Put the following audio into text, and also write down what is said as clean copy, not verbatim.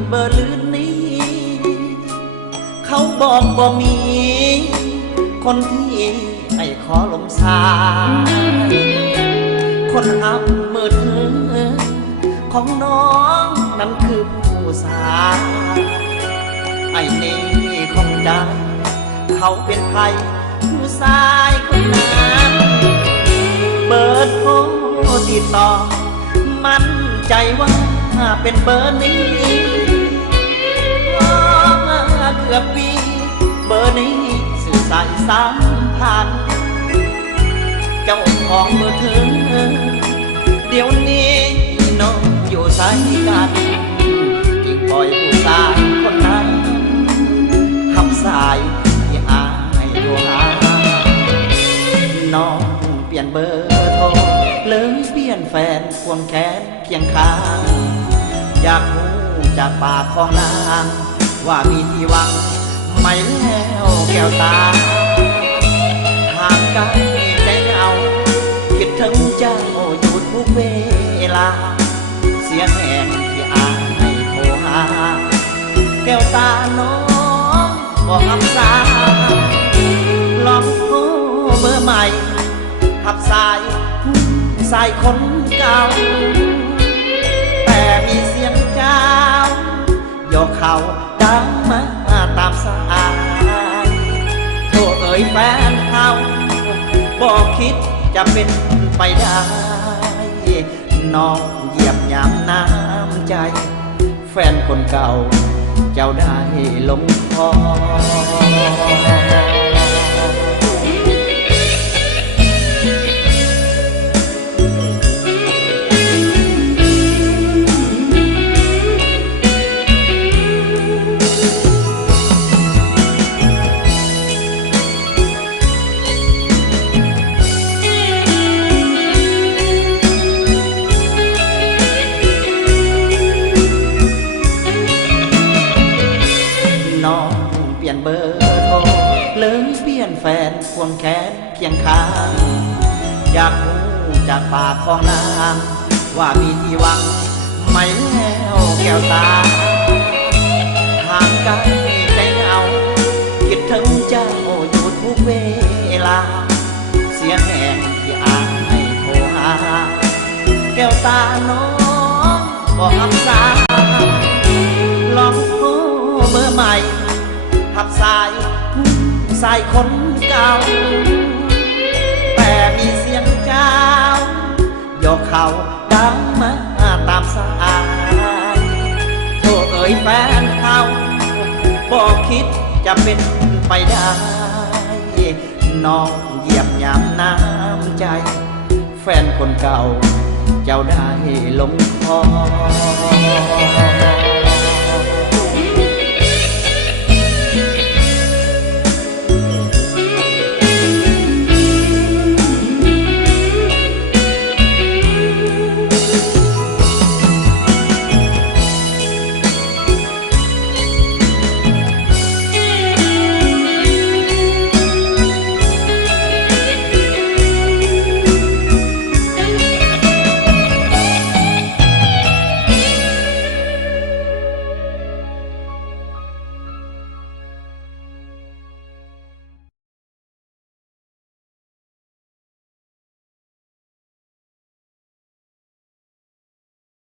ดเบอร์ลื่นนี้เขาบอกบ่มีคนที่ให้ขอลมสายคนหับมือถือของน้องนั้นคือผู้สาวไอ้นี่ของใจเขาเป็นใครผู้ชายคนนั้นเบอร์โทรติดต่อมั่นใจว่าเป็นเบอร์นี้มาเกือบปีเบอร์นี้สื่อสาย3,000เจ้าของเบอร์ถือเดี๋ยวนี้น้องอยู่สายกันจึงปล่อยผู้ชายคนนั้นหับสายที่อายโทรหาน้องเปลี่ยนเบอร์โทรเลยเปลี่ยนแฟนควงแขนเคียงข้างอยากรู้จากปากของนางว่ามีที่หวังไม่แล้วแก้วตาห่างไกลใจเหงาคิดถึงเจ้าอยู่ทุกเวลาเสียงแห่งที่อายโทรหาแก้วตาน้องบอกคำสาลองโทรเบอร์ใหม่หับสายคนเก่าแต่มีเสียงเจ้ายกเขาดังมาตามสายโทรเอ่ยแฟนเขาบอกคิดจะเป็นไปได้น้องเหยียบยามน้ำใจแฟนคนเก่าเจ้าได้ลงคอเปลี่ยนเบอร์โทรเลยเปลี่ยนแฟนควงแขนเคียงข้างอยากรู้จากปากของนางว่ามีที่หวังไม่แล้วแก้วตาห่างไกลใจเหงาคิดถึงเจ้าอยู่ทุกเวลาเสียงแห่งที่อายโทรหาแก้วตาน้องบอกคำสาลองโทรเบอร์ใหม่หับสายคนเก่าแต่มีเสียงเจ้ายกเขาดังมาตามสายโทรเอ่ยแฟนเขาบอกคิดจะเป็นไปได้น้องเหยียบยามน้ำใจแฟนคนเก่าเจ้าได้ลงคอ